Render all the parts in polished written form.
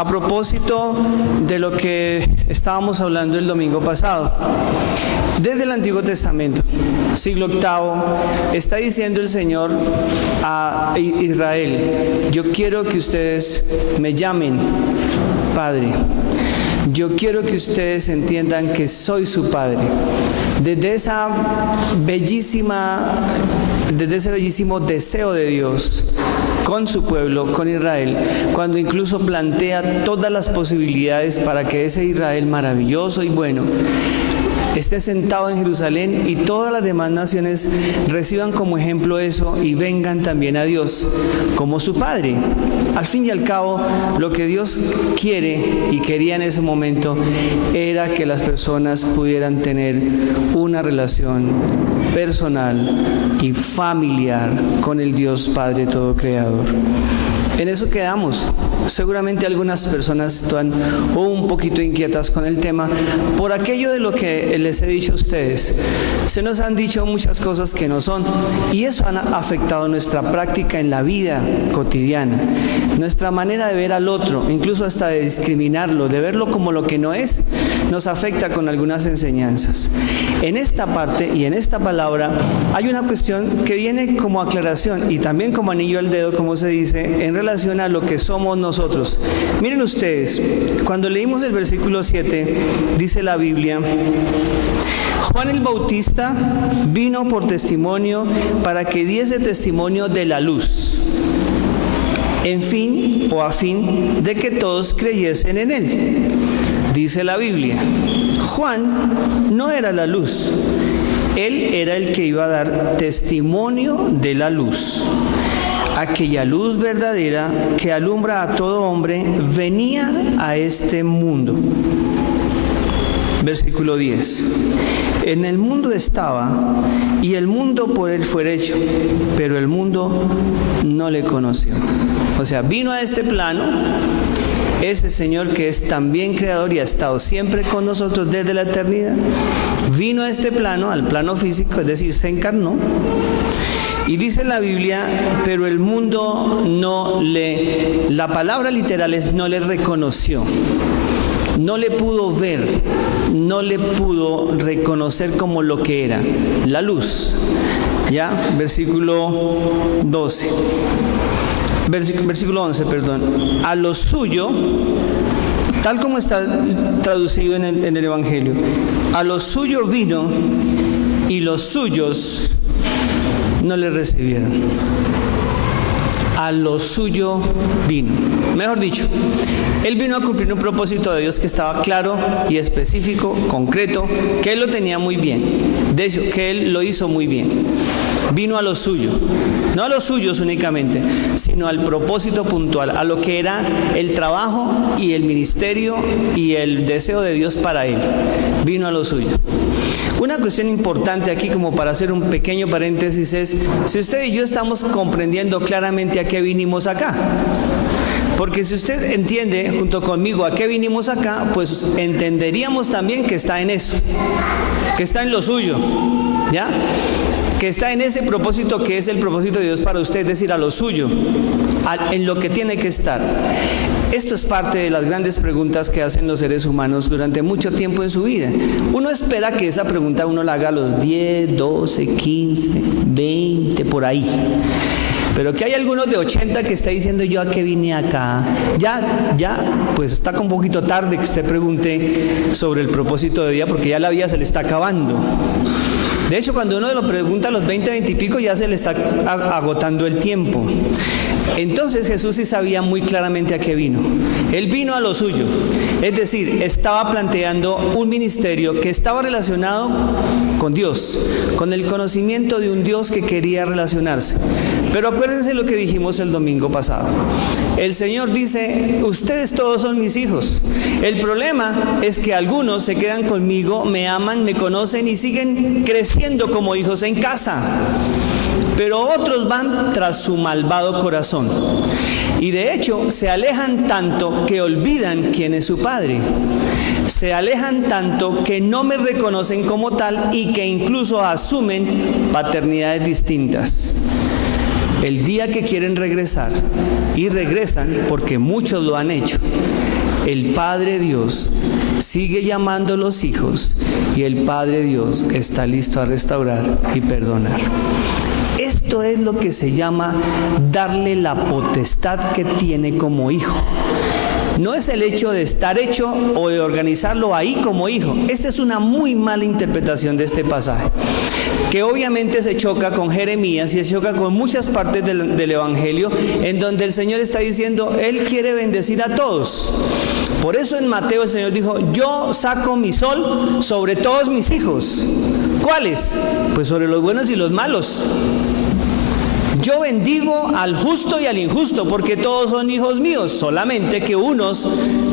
a propósito de lo que estábamos hablando el domingo pasado. Desde el Antiguo Testamento, siglo VIII, está diciendo el Señor a Israel: yo quiero que ustedes me llamen Padre. Yo quiero que ustedes entiendan que soy su Padre. Desde ese bellísimo deseo de Dios con su pueblo, con Israel, cuando incluso plantea todas las posibilidades para que ese Israel maravilloso y bueno esté sentado en Jerusalén y todas las demás naciones reciban como ejemplo eso y vengan también a Dios como su Padre. Al fin y al cabo, lo que Dios quiere y quería en ese momento era que las personas pudieran tener una relación personal y familiar con el Dios Padre Todo Creador. En eso quedamos. Seguramente algunas personas están un poquito inquietas con el tema por aquello de lo que les he dicho a ustedes. Se nos han dicho muchas cosas que no son y eso ha afectado nuestra práctica en la vida cotidiana, nuestra manera de ver al otro, incluso hasta de discriminarlo, de verlo como lo que no es, nos afecta con algunas enseñanzas. En esta parte y en esta palabra hay una cuestión que viene como aclaración y también como anillo al dedo, como se dice, en relación a lo que somos nosotros. Miren ustedes, cuando leímos el versículo 7, dice la Biblia: Juan el Bautista vino por testimonio para que diese testimonio de la luz, en fin o a fin de que todos creyesen en él. Dice la Biblia, Juan no era la luz, él era el que iba a dar testimonio de la luz. Aquella luz verdadera que alumbra a todo hombre venía a este mundo. Versículo 10. En el mundo estaba, y el mundo por él fue hecho, pero el mundo no le conoció. O sea, vino a este plano ese Señor que es también creador y ha estado siempre con nosotros desde la eternidad. Vino a este plano, al plano físico, es decir, se encarnó. Y dice la Biblia, pero el mundo la palabra literal es no le reconoció, no le pudo ver, no le pudo reconocer como lo que era, la luz. ¿Ya? Versículo 11, perdón. A lo suyo, tal como está traducido en el Evangelio, a lo suyo vino y los suyos no le recibieron. A lo suyo vino. Mejor dicho, él vino a cumplir un propósito de Dios que estaba claro y específico, concreto, que él lo tenía muy bien. De hecho, que él lo hizo muy bien. Vino a lo suyo, no a los suyos únicamente, sino al propósito puntual, a lo que era el trabajo y el ministerio y el deseo de Dios para él. Vino a lo suyo. Una cuestión importante aquí, como para hacer un pequeño paréntesis, es si usted y yo estamos comprendiendo claramente a qué vinimos acá. Porque si usted entiende junto conmigo a qué vinimos acá, pues entenderíamos también que está en eso, que está en lo suyo, ¿ya? Que está en ese propósito que es el propósito de Dios para usted, es decir, a lo suyo, en lo que tiene que estar. Esto es parte de las grandes preguntas que hacen los seres humanos durante mucho tiempo en su vida. Uno espera que esa pregunta uno la haga a los 10, 12, 15, 20, por ahí. Pero que hay algunos de 80 que está diciendo yo a qué vine acá. Ya, pues está un poquito tarde que usted pregunte sobre el propósito de vida porque ya la vida se le está acabando. De hecho, cuando uno lo pregunta a los 20, 20 y pico, ya se le está agotando el tiempo. Entonces Jesús sí sabía muy claramente a qué vino. Él vino a lo suyo. Es decir, estaba planteando un ministerio que estaba relacionado con Dios, con el conocimiento de un Dios que quería relacionarse. Pero acuérdense lo que dijimos el domingo pasado. El Señor dice, ustedes todos son mis hijos. El problema es que algunos se quedan conmigo, me aman, me conocen y siguen creciendo como hijos en casa. Pero otros van tras su malvado corazón. Y de hecho se alejan tanto que olvidan quién es su Padre. Se alejan tanto que no me reconocen como tal y que incluso asumen paternidades distintas. El día que quieren regresar, y regresan porque muchos lo han hecho, el Padre Dios sigue llamándolos hijos y el Padre Dios está listo a restaurar y perdonar. Esto es lo que se llama darle la potestad que tiene como hijo. No es el hecho de estar hecho o de organizarlo ahí como hijo. Esta es una muy mala interpretación de este pasaje, que obviamente se choca con Jeremías y se choca con muchas partes del Evangelio, en donde el Señor está diciendo, Él quiere bendecir a todos. Por eso en Mateo el Señor dijo, yo saco mi sol sobre todos mis hijos. ¿Cuáles? Pues sobre los buenos y los malos. Yo bendigo al justo y al injusto, porque todos son hijos míos, solamente que unos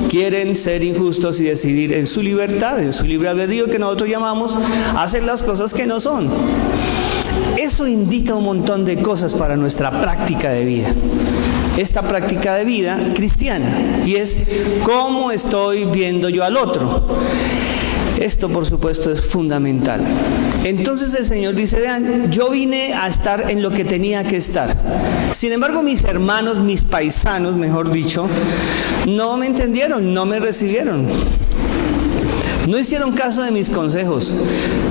quieren ser injustos y decidir en su libertad, en su libre albedrío, que nosotros llamamos, hacer las cosas que no son. Eso indica un montón de cosas para nuestra práctica de vida. Esta práctica de vida cristiana, y es cómo estoy viendo yo al otro. Esto, por supuesto, es fundamental. Entonces el Señor dice, vean, yo vine a estar en lo que tenía que estar. Sin embargo, mis hermanos, mis paisanos, mejor dicho, no me entendieron, no me recibieron. No hicieron caso de mis consejos,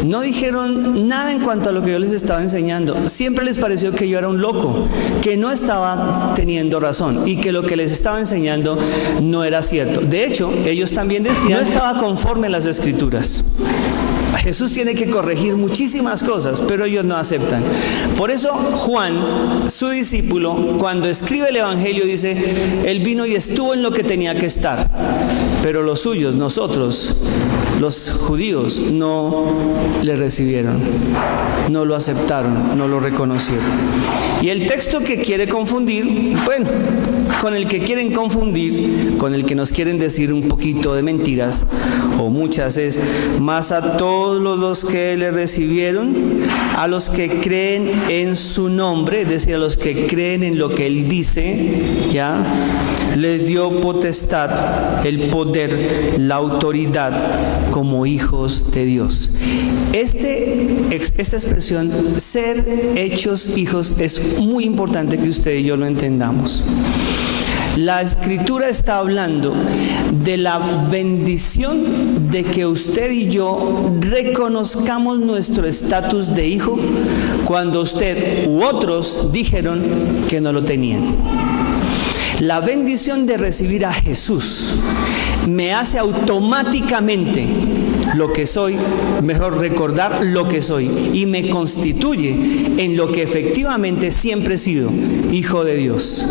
no dijeron nada en cuanto a lo que yo les estaba enseñando. Siempre les pareció que yo era un loco, que no estaba teniendo razón y que lo que les estaba enseñando no era cierto. De hecho, ellos también decían, no estaba conforme a las Escrituras. Jesús tiene que corregir muchísimas cosas, pero ellos no aceptan. Por eso Juan, su discípulo, cuando escribe el Evangelio dice, Él vino y estuvo en lo que tenía que estar, pero los suyos, nosotros, los judíos, no le recibieron, no lo aceptaron, no lo reconocieron. Y el texto que quiere confundir, bueno, con el que quieren confundir, con el que nos quieren decir un poquito de mentiras, o muchas, es, más a todos los que le recibieron, a los que creen en su nombre, es decir, a los que creen en lo que Él dice, ¿ya? Les dio potestad, el poder, la autoridad como hijos de Dios. Esta expresión, ser hechos hijos, es muy importante que usted y yo lo entendamos. La Escritura está hablando de la bendición de que usted y yo reconozcamos nuestro estatus de hijo cuando usted u otros dijeron que no lo tenían. La bendición de recibir a Jesús me hace automáticamente lo que soy, mejor recordar lo que soy, y me constituye en lo que efectivamente siempre he sido, hijo de Dios.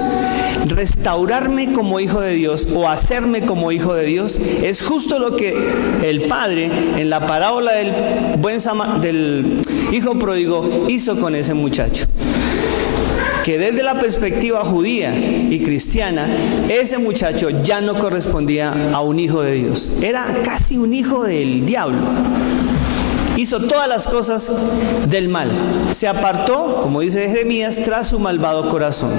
Restaurarme como hijo de Dios o hacerme como hijo de Dios es justo lo que el Padre en la parábola del hijo pródigo hizo con ese muchacho. Que desde la perspectiva judía y cristiana, ese muchacho ya no correspondía a un hijo de Dios, era casi un hijo del diablo. Hizo todas las cosas del mal, se apartó, como dice Jeremías, tras su malvado corazón.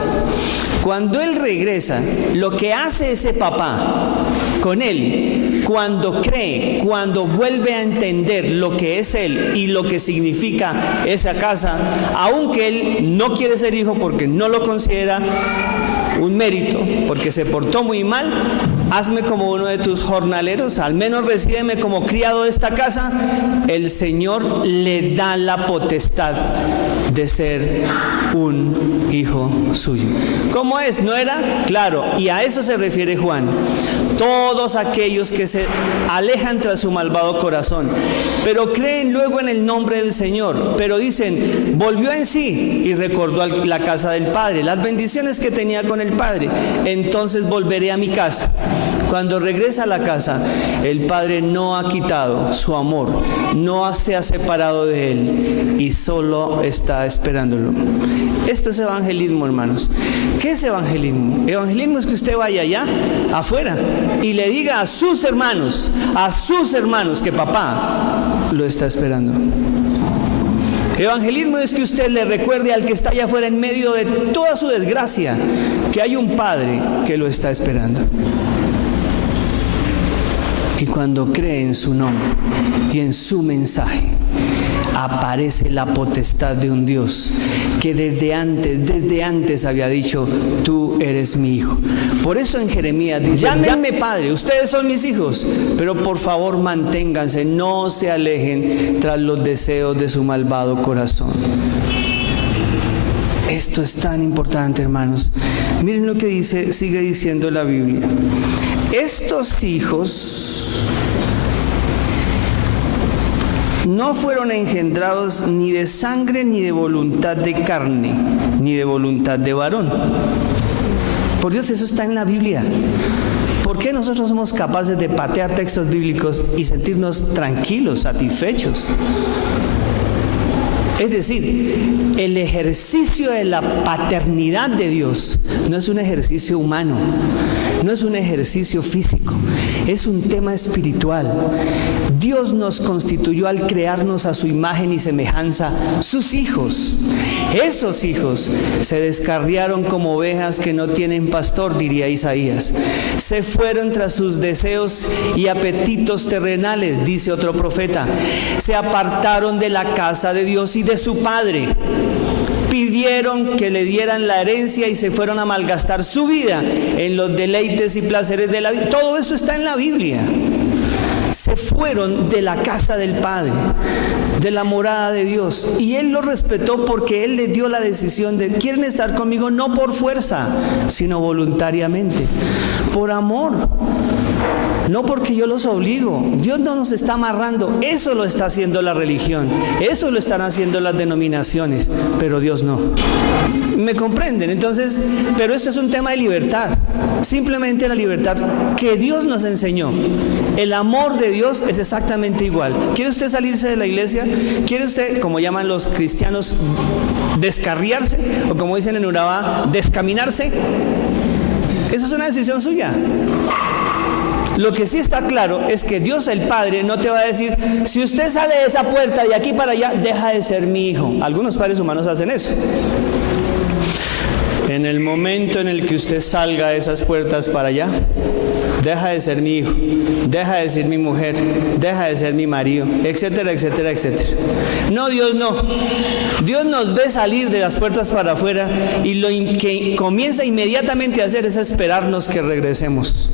Cuando él regresa, lo que hace ese papá con él, cuando cree, cuando vuelve a entender lo que es él y lo que significa esa casa, aunque él no quiere ser hijo porque no lo considera un mérito, porque se portó muy mal, hazme como uno de tus jornaleros, al menos recíbeme como criado de esta casa. El Señor le da la potestad de ser un hijo suyo. ¿Cómo es? ¿No era? Claro, y a eso se refiere Juan. Todos aquellos que se alejan tras su malvado corazón, pero creen luego en el nombre del Señor, pero dicen, volvió en sí y recordó la casa del Padre, las bendiciones que tenía con el Padre, entonces volveré a mi casa. Cuando regresa a la casa, el Padre no ha quitado su amor, no se ha separado de él y solo está esperándolo. Esto es evangelismo, hermanos. ¿Qué es evangelismo? Evangelismo es que usted vaya allá, afuera, y le diga a sus hermanos que papá lo está esperando. Evangelismo es que usted le recuerde al que está allá afuera en medio de toda su desgracia que hay un Padre que lo está esperando. Y cuando cree en su nombre y en su mensaje, aparece la potestad de un Dios que desde antes había dicho: tú eres mi hijo. Por eso en Jeremías dice: llámenme Padre, ustedes son mis hijos, pero por favor manténganse, no se alejen tras los deseos de su malvado corazón. Esto es tan importante, hermanos. Miren lo que dice, sigue diciendo la Biblia. Estos hijos no fueron engendrados ni de sangre, ni de voluntad de carne, ni de voluntad de varón. Por Dios, eso está en la Biblia. ¿Por qué nosotros somos capaces de patear textos bíblicos y sentirnos tranquilos, satisfechos? Es decir, el ejercicio de la paternidad de Dios no es un ejercicio humano, no es un ejercicio físico, es un tema espiritual. Dios nos constituyó al crearnos a su imagen y semejanza, sus hijos. Esos hijos se descarriaron como ovejas que no tienen pastor, diría Isaías. Se fueron tras sus deseos y apetitos terrenales, dice otro profeta. Se apartaron de la casa de Dios y de su Padre. Pidieron que le dieran la herencia y se fueron a malgastar su vida en los deleites y placeres de la vida. Todo eso está en la Biblia. Se fueron de la casa del Padre, de la morada de Dios, y Él los respetó porque Él les dio la decisión de: quieren estar conmigo no por fuerza, sino voluntariamente, por amor, no porque yo los obligo. Dios no nos está amarrando. Eso lo está haciendo la religión, eso lo están haciendo las denominaciones, pero Dios no. ¿Me comprenden? Entonces, pero esto es un tema de libertad, simplemente la libertad que Dios nos enseñó. El amor de Dios es exactamente igual. ¿Quiere usted salirse de la iglesia? ¿Quiere usted, como llaman los cristianos, descarriarse? O como dicen en Urabá, descaminarse. Eso es una decisión suya. Lo que sí está claro es que Dios el Padre no te va a decir: si usted sale de esa puerta de aquí para allá, deja de ser mi hijo. Algunos padres humanos hacen eso. En el momento en el que usted salga de esas puertas para allá, deja de ser mi hijo, deja de ser mi mujer, deja de ser mi marido, etcétera, etcétera, etcétera. No, Dios no. Dios nos ve salir de las puertas para afuera y lo que comienza inmediatamente a hacer es esperarnos que regresemos.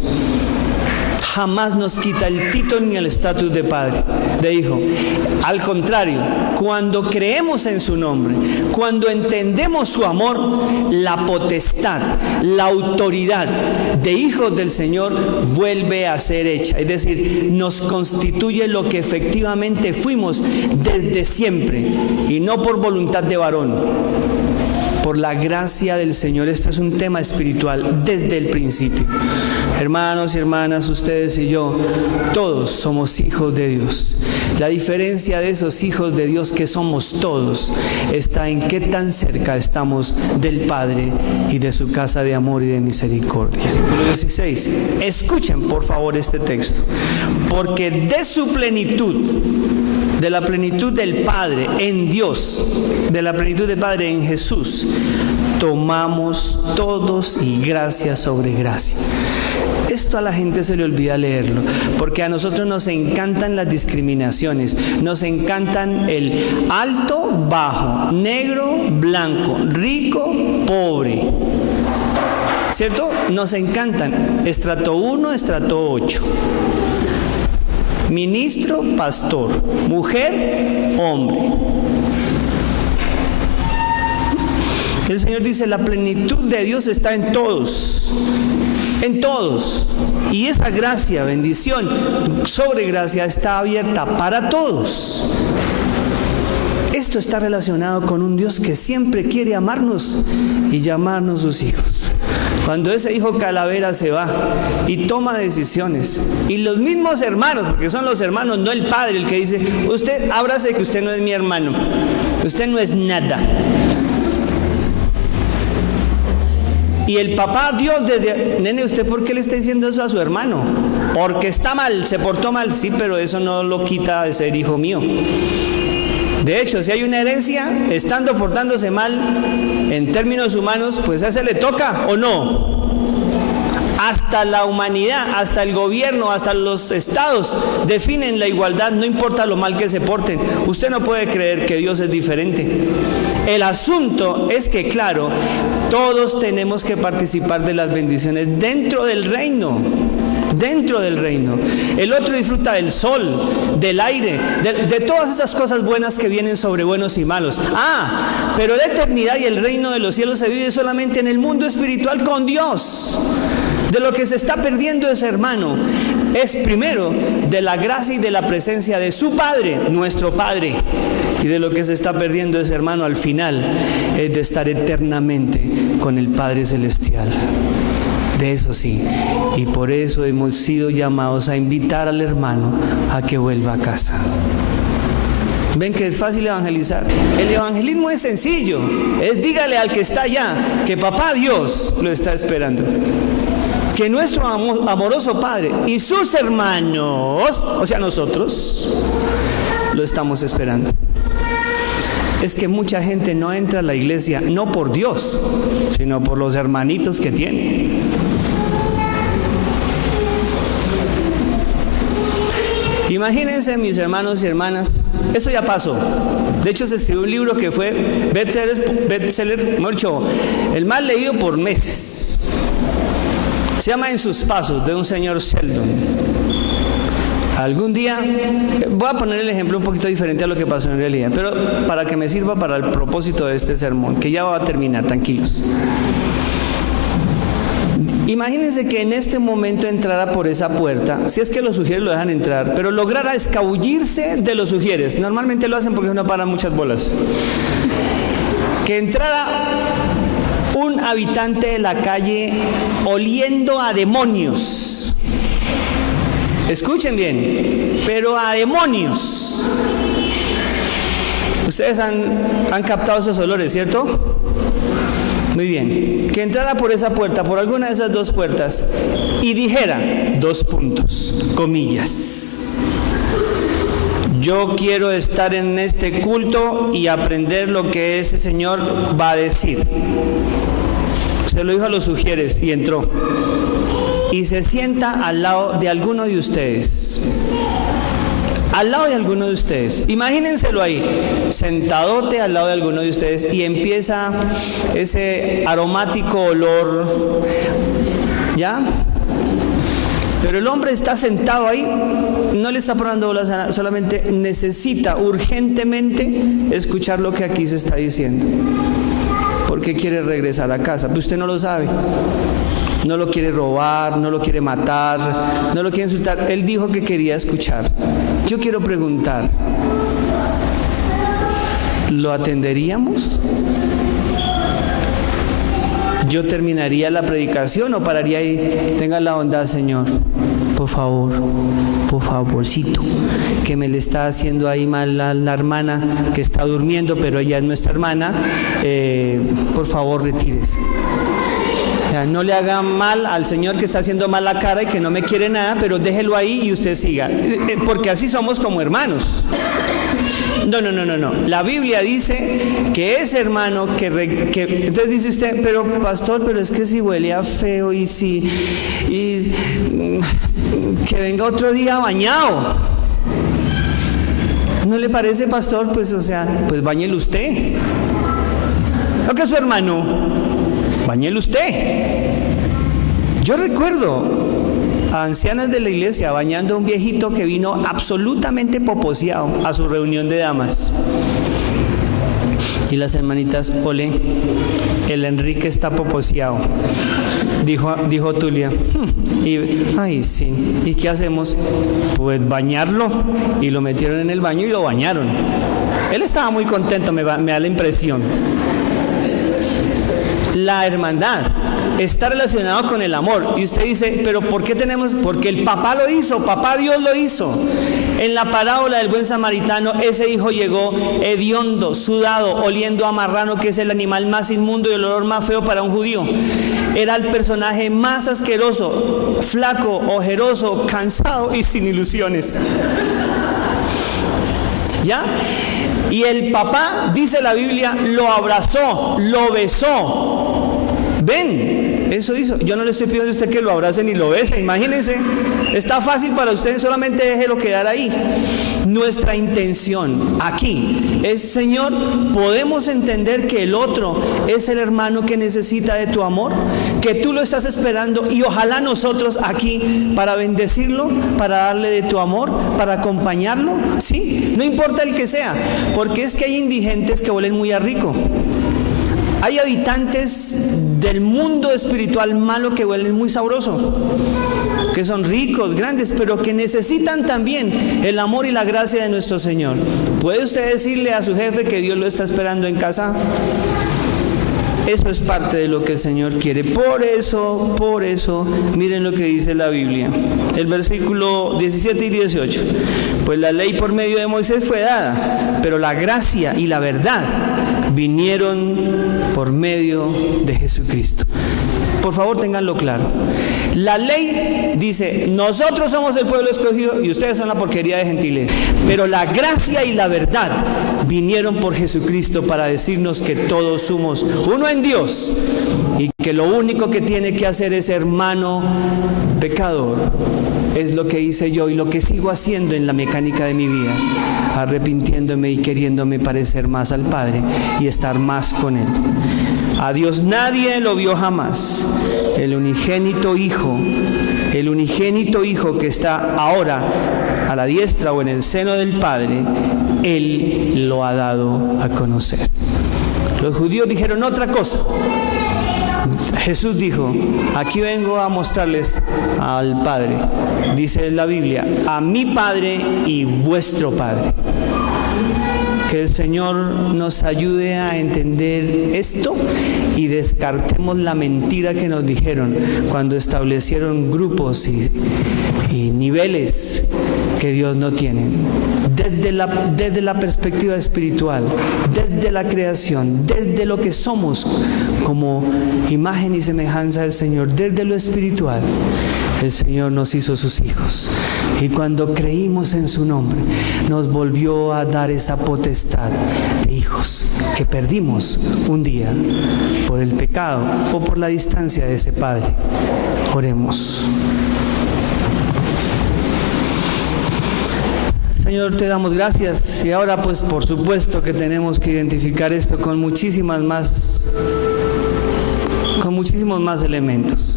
Jamás nos quita el título ni el estatus de padre, de hijo. Al contrario, cuando creemos en su nombre, cuando entendemos su amor, la potestad, la autoridad de hijos del Señor vuelve a ser hecha. Es decir, nos constituye lo que efectivamente fuimos desde siempre, y no por voluntad de varón, por la gracia del Señor. Este es un tema espiritual desde el principio. Hermanos y hermanas, ustedes y yo, todos somos hijos de Dios. La diferencia de esos hijos de Dios que somos todos está en qué tan cerca estamos del Padre y de su casa de amor y de misericordia. Versículo 16. Escuchen por favor este texto. Porque de su plenitud, de la plenitud del Padre en Dios, de la plenitud del Padre en Jesús, tomamos todos y gracia sobre gracia. Esto a la gente se le olvida leerlo, porque a nosotros nos encantan las discriminaciones, nos encantan el alto, bajo, negro, blanco, rico, pobre, ¿cierto? Nos encantan estrato 1, estrato 8, ministro, pastor, mujer, hombre. El Señor dice: la plenitud de Dios está en todos. En todos. Y esa gracia, bendición sobre gracia está abierta para todos. Esto está relacionado con un Dios que siempre quiere amarnos y llamarnos sus hijos. Cuando ese hijo calavera se va y toma decisiones, y los mismos hermanos, porque son los hermanos, no el padre, el que dice: usted, ábrase que usted no es mi hermano, usted no es nada. Y el papá, Dios, desde: nene, ¿usted por qué le está diciendo eso a su hermano? Porque está mal, se portó mal. Sí, pero eso no lo quita de ser hijo mío. De hecho, si hay una herencia, estando portándose mal en términos humanos, pues a ese le toca, ¿o no? Hasta la humanidad, hasta el gobierno, hasta los estados definen la igualdad, no importa lo mal que se porten. Usted no puede creer que Dios es diferente. El asunto es que, claro, todos tenemos que participar de las bendiciones dentro del reino. Dentro del reino. El otro disfruta del sol, del aire, de todas esas cosas buenas que vienen sobre buenos y malos. Pero la eternidad y el reino de los cielos se vive solamente en el mundo espiritual con Dios. De lo que se está perdiendo ese hermano es primero de la gracia y de la presencia de su Padre, nuestro Padre. Y de lo que se está perdiendo ese hermano al final es de estar eternamente con el Padre Celestial. De eso sí, y por eso hemos sido llamados a invitar al hermano a que vuelva a casa. Ven que es fácil evangelizar. El evangelismo es sencillo, es dígale al que está allá que papá Dios lo está esperando, que nuestro amoroso Padre y sus hermanos, o sea nosotros, lo estamos esperando. Es que mucha gente no entra a la iglesia, no por Dios, sino por los hermanitos que tiene. Imagínense, mis hermanos y hermanas, eso ya pasó. De hecho, se escribió un libro que fue bestseller, mucho, el más leído por meses. Se llama En sus pasos, de un señor Sheldon. Algún día, voy a poner el ejemplo un poquito diferente a lo que pasó en realidad, pero para que me sirva para el propósito de este sermón, que ya va a terminar, tranquilos. Imagínense que en este momento entrara por esa puerta, si es que los sugieres lo dejan entrar, pero lograra escabullirse de los sugieres. Normalmente lo hacen porque no paran muchas bolas. Que entrara un habitante de la calle oliendo a demonios. Escuchen bien, pero a demonios. Ustedes han captado esos olores, ¿cierto? Muy bien. Que entrara por esa puerta, por alguna de esas dos puertas, y dijera, comillas, yo quiero estar en este culto y aprender lo que ese señor va a decir. Se lo dijo a los sugieres y entró. Y se sienta al lado de alguno de ustedes. Al lado de alguno de ustedes. Imagínenselo ahí, sentadote al lado de alguno de ustedes, y empieza ese aromático olor. ¿Ya? Pero el hombre está sentado ahí, no le está probando bolas a nada, solamente necesita urgentemente escuchar lo que aquí se está diciendo. Porque quiere regresar a casa, pero usted no lo sabe. No lo quiere robar, no lo quiere matar, no lo quiere insultar. Él dijo que quería escuchar. Yo quiero preguntar, ¿lo atenderíamos? ¿Yo terminaría la predicación o pararía ahí? Tenga la bondad, Señor, por favorcito, que me le está haciendo ahí mal a la hermana que está durmiendo, pero ella es nuestra hermana, por favor, retírese. No le haga mal al Señor que está haciendo mal la cara y que no me quiere nada, pero déjelo ahí y usted siga, porque así somos como hermanos. No. La Biblia dice que ese hermano entonces dice usted, pero pastor, pero es que si huele a feo y que venga otro día bañado. ¿No le parece, pastor? Pues báñelo usted. ¿O que su hermano? Báñelo usted. Yo recuerdo a ancianas de la iglesia bañando a un viejito que vino absolutamente poposeado a su reunión de damas. Y las hermanitas, ole, el Enrique está poposeado. Dijo Tulia. Ay, sí. ¿Y qué hacemos? Pues bañarlo. Y lo metieron en el baño y lo bañaron. Él estaba muy contento, me da la impresión. La hermandad está relacionado con el amor. Y usted dice, pero ¿por qué tenemos? Porque el papá lo hizo, papá Dios lo hizo. En la parábola del buen samaritano, ese hijo llegó hediondo, sudado, oliendo a marrano, que es el animal más inmundo y el olor más feo para un judío. Era el personaje más asqueroso, flaco, ojeroso, cansado y sin ilusiones. ¿Ya? Y el papá, dice la Biblia, lo abrazó, lo besó. Ven, eso hizo. Yo no le estoy pidiendo a usted que lo abrace ni lo bese, imagínense. Está fácil para usted, solamente déjelo quedar ahí. Nuestra intención aquí es, Señor, ¿podemos entender que el otro es el hermano que necesita de tu amor? Que tú lo estás esperando y ojalá nosotros aquí para bendecirlo, para darle de tu amor, para acompañarlo, ¿sí? No importa el que sea, porque es que hay indigentes que huelen muy a rico. Hay habitantes del mundo espiritual malo que huelen muy sabroso, que son ricos, grandes, pero que necesitan también el amor y la gracia de nuestro Señor. ¿Puede usted decirle a su jefe que Dios lo está esperando en casa? Eso es parte de lo que el Señor quiere. Por eso, miren lo que dice la Biblia. El versículo 17 y 18. Pues la ley por medio de Moisés fue dada, pero la gracia y la verdad vinieron por medio de Jesucristo. Por favor, ténganlo claro. La ley dice, nosotros somos el pueblo escogido y ustedes son la porquería de gentiles. Pero la gracia y la verdad vinieron por Jesucristo para decirnos que todos somos uno en Dios y que lo único que tiene que hacer ese hermano pecador es lo que hice yo y lo que sigo haciendo en la mecánica de mi vida, arrepintiéndome y queriéndome parecer más al Padre y estar más con Él. A Dios nadie lo vio jamás. El unigénito Hijo que está ahora a la diestra o en el seno del Padre, Él lo ha dado a conocer. Los judíos dijeron otra cosa. Jesús dijo, aquí vengo a mostrarles al Padre. Dice la Biblia, a mi Padre y vuestro Padre. Que el Señor nos ayude a entender esto y descartemos la mentira que nos dijeron cuando establecieron grupos y niveles que Dios no tiene. Desde la perspectiva espiritual, desde la creación, desde lo que somos como imagen y semejanza del Señor, desde lo espiritual, el Señor nos hizo sus hijos. Y cuando creímos en su nombre, nos volvió a dar esa potestad de hijos que perdimos un día por el pecado o por la distancia de ese Padre. Oremos. Señor, te damos gracias y ahora pues por supuesto que tenemos que identificar esto con muchísimos más elementos.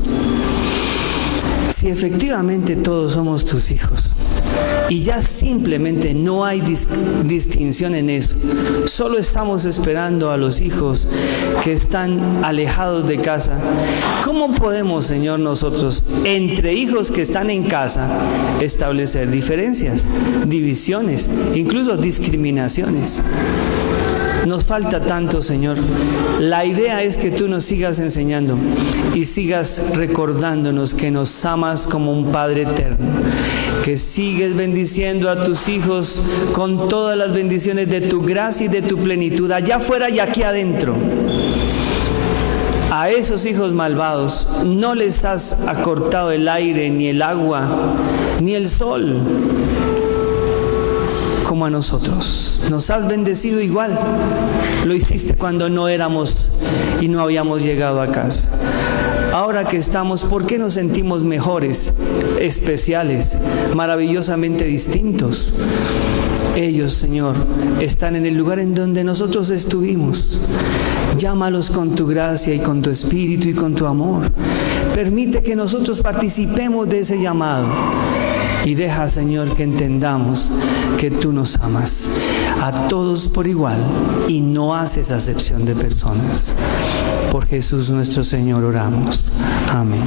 Si efectivamente todos somos tus hijos y ya simplemente no hay distinción en eso, solo estamos esperando a los hijos que están alejados de casa, ¿cómo podemos, Señor, nosotros, entre hijos que están en casa, establecer diferencias, divisiones, incluso discriminaciones? Nos falta tanto, Señor. La idea es que tú nos sigas enseñando y sigas recordándonos que nos amas como un Padre eterno, que sigues bendiciendo a tus hijos con todas las bendiciones de tu gracia y de tu plenitud, allá afuera y aquí adentro. A esos hijos malvados no les has acortado el aire, ni el agua, ni el sol, como a nosotros. Nos has bendecido igual. Lo hiciste cuando no éramos y no habíamos llegado a casa. Ahora que estamos, ¿por qué nos sentimos mejores, especiales, maravillosamente distintos? Ellos, Señor, están en el lugar en donde nosotros estuvimos. Llámalos con tu gracia y con tu espíritu y con tu amor. Permite que nosotros participemos de ese llamado. Y deja, Señor, que entendamos que tú nos amas a todos por igual y no haces acepción de personas. Por Jesús nuestro Señor oramos. Amén.